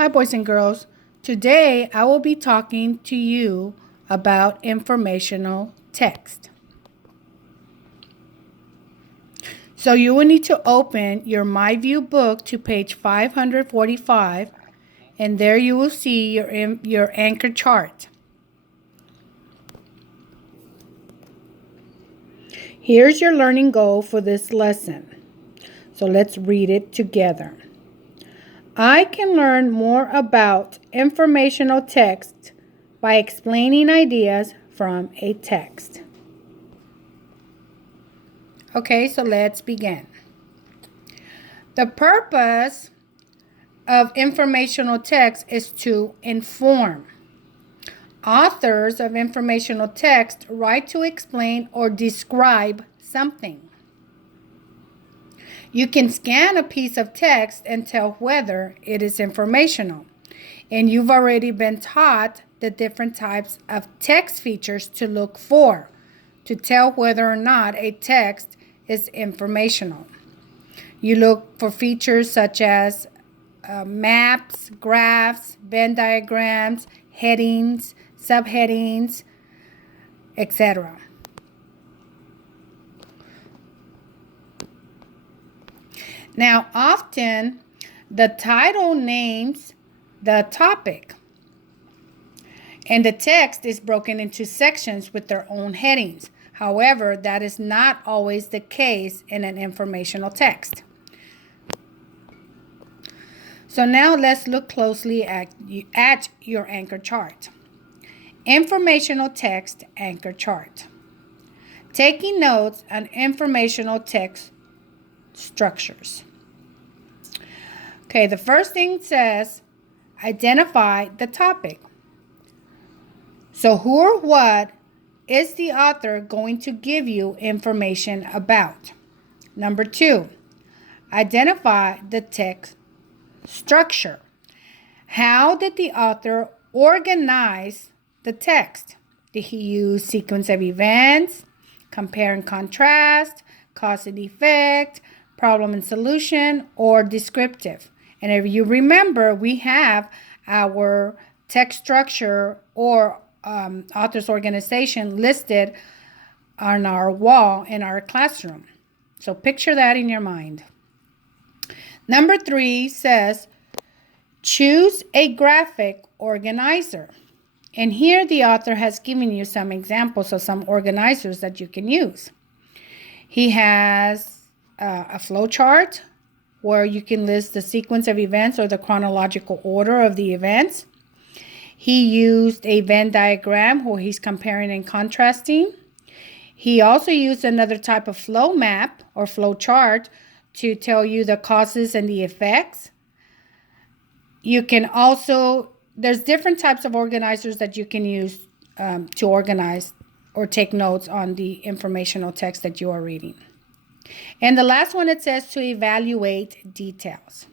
Hi, boys and girls. Today I will be talking to you about informational text. So you will need to open your MyView book to page 545, and there you will see your anchor chart. Here's your learning goal for this lesson. So let's read it together. I can learn more about informational text by explaining ideas from a text. Okay, so let's begin. The purpose of informational text is to inform. Authors of informational text write to explain or describe something. You can scan a piece of text and tell whether it is informational. And you've already been taught the different types of text features to look for to tell whether or not a text is informational. You look for features such as maps, graphs, Venn diagrams, headings, subheadings, etc. Now, often the title names the topic, and the text is broken into sections with their own headings. However, that is not always the case in an informational text. So now let's look closely at your anchor chart. Informational text anchor chart. Taking notes on informational text structures. Okay, the first thing says identify the topic. So who or what is the author going to give you information about? Number 2, identify the text structure. How did the author organize the text? Did he use sequence of events, compare and contrast, cause and effect, problem and solution, or descriptive? And if you remember, we have our text structure or author's organization listed on our wall in our classroom. So picture that in your mind. Number 3 says, choose a graphic organizer. And here the author has given you some examples of some organizers that you can use. He has a flow chart where you can list the sequence of events or the chronological order of the events. He used a Venn diagram where he's comparing and contrasting. He also used another type of flow map or flow chart to tell you the causes and the effects. You can also, there's different types of organizers that you can use to organize or take notes on the informational text that you are reading. And the last one, it says to evaluate details.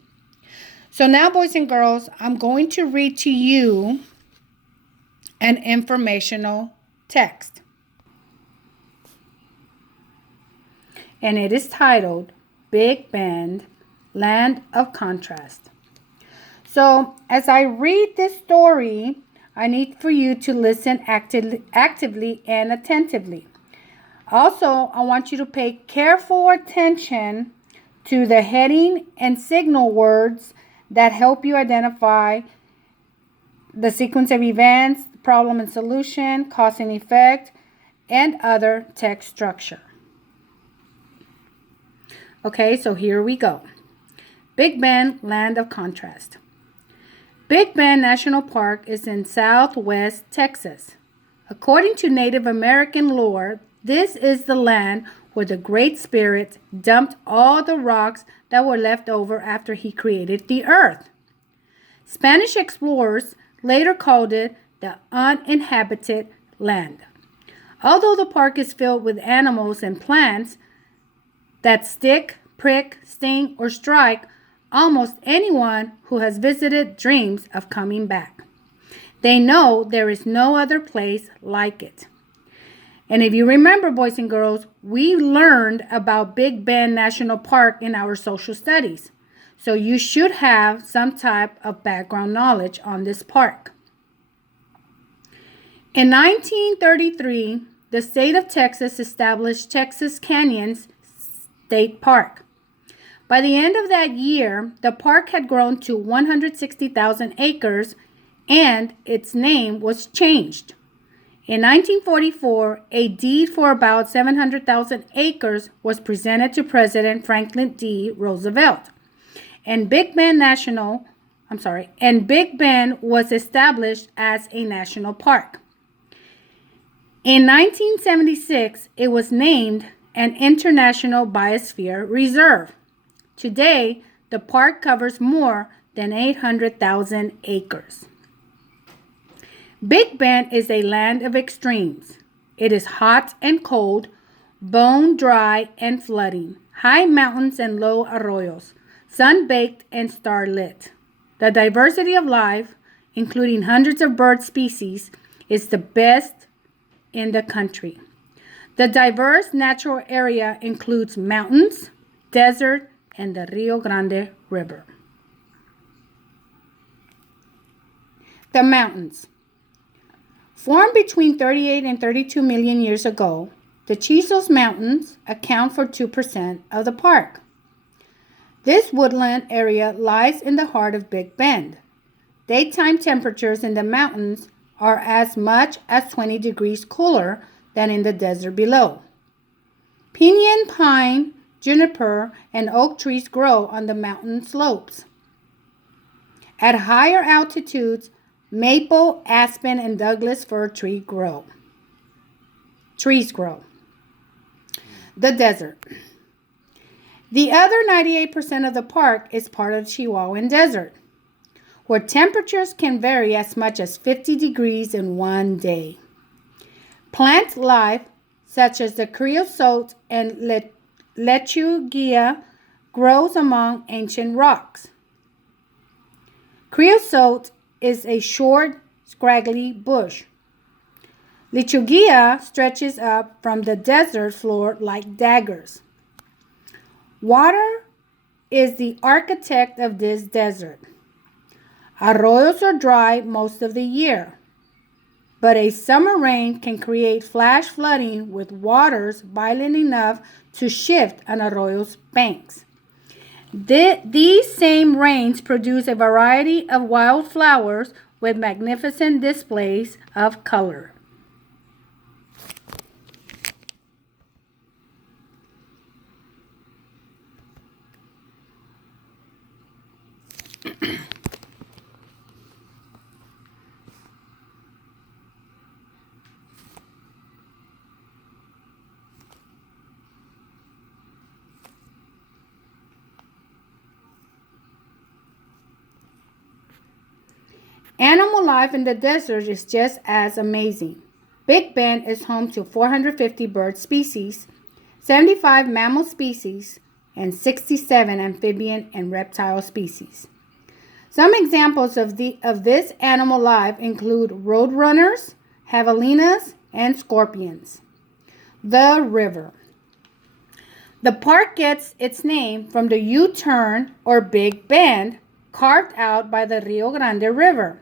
So now, boys and girls, I'm going to read to you an informational text. And it is titled, Big Bend, Land of Contrast. So as I read this story, I need for you to listen actively and attentively. Also, I want you to pay careful attention to the heading and signal words that help you identify the sequence of events, problem and solution, cause and effect, and other text structure. Okay, so here we go. Big Bend, Land of Contrast. Big Bend National Park is in southwest Texas. According to Native American lore, this is the land where the Great Spirit dumped all the rocks that were left over after he created the earth. Spanish explorers later called it the uninhabited land. Although the park is filled with animals and plants that stick, prick, sting, or strike, almost anyone who has visited dreams of coming back. They know there is no other place like it. And if you remember, boys and girls, we learned about Big Bend National Park in our social studies. So you should have some type of background knowledge on this park. In 1933, the state of Texas established Texas Canyons State Park. By the end of that year, the park had grown to 160,000 acres and its name was changed. In 1944, a deed for about 700,000 acres was presented to President Franklin D. Roosevelt, and Big Bend was established as a national park. In 1976, it was named an International Biosphere Reserve. Today, the park covers more than 800,000 acres. Big Bend is a land of extremes. It is hot and cold, bone dry and flooding, high mountains and low arroyos, sun-baked and starlit. The diversity of life, including hundreds of bird species, is the best in the country. The diverse natural area includes mountains, desert, and the Rio Grande River. The mountains. Formed between 38 and 32 million years ago, the Chisos Mountains account for 2% of the park. This woodland area lies in the heart of Big Bend. Daytime temperatures in the mountains are as much as 20 degrees cooler than in the desert below. Pinyon, pine, juniper, and oak trees grow on the mountain slopes. At higher altitudes, maple, aspen, and Douglas fir trees grow. The desert. The other 98% of the park is part of the Chihuahuan Desert, where temperatures can vary as much as 50 degrees in one day. Plant life, such as the creosote and lechugia, grows among ancient rocks. Creosote is a short, scraggly bush. Lechugia stretches up from the desert floor like daggers. Water is the architect of this desert. Arroyos are dry most of the year, but a summer rain can create flash flooding with waters violent enough to shift an arroyo's banks. These same rains produce a variety of wildflowers with magnificent displays of color. Animal life in the desert is just as amazing. Big Bend is home to 450 bird species, 75 mammal species, and 67 amphibian and reptile species. Some examples of this animal life include roadrunners, javelinas, and scorpions. The river. The park gets its name from the U-turn or Big Bend carved out by the Rio Grande River.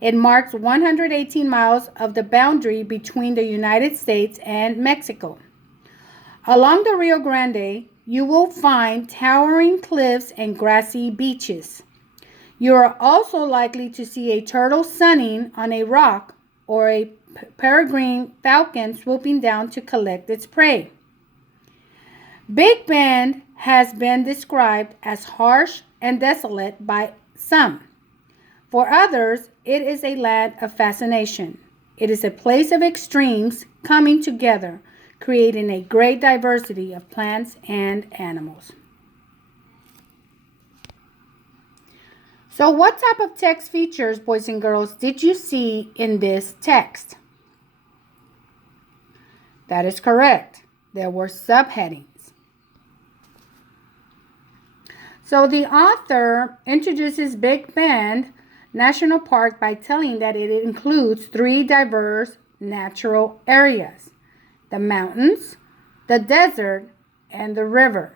It marks 118 miles of the boundary between the United States and Mexico. Along the Rio Grande, you will find towering cliffs and grassy beaches. You are also likely to see a turtle sunning on a rock or a peregrine falcon swooping down to collect its prey. Big Bend has been described as harsh and desolate by some. For others, it is a land of fascination. It is a place of extremes coming together, creating a great diversity of plants and animals. So what type of text features, boys and girls, did you see in this text? That is correct. There were subheadings. So the author introduces Big Bend National Park by telling that it includes 3 diverse natural areas: the mountains, the desert, and the river.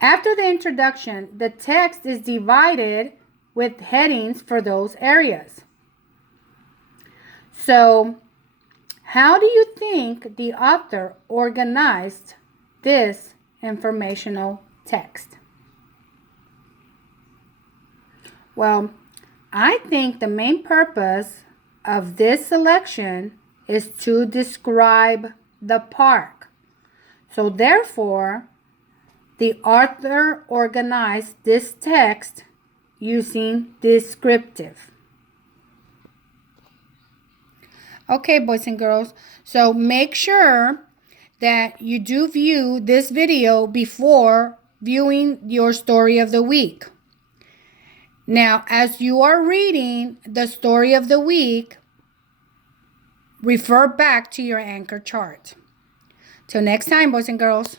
After the introduction, the text is divided with headings for those areas. So, how do you think the author organized this informational text? Well, I think the main purpose of this selection is to describe the park. So therefore, the author organized this text using descriptive. Okay, boys and girls, so make sure that you do view this video before viewing your story of the week. Now, as you are reading the story of the week, refer back to your anchor chart. Till next time, boys and girls.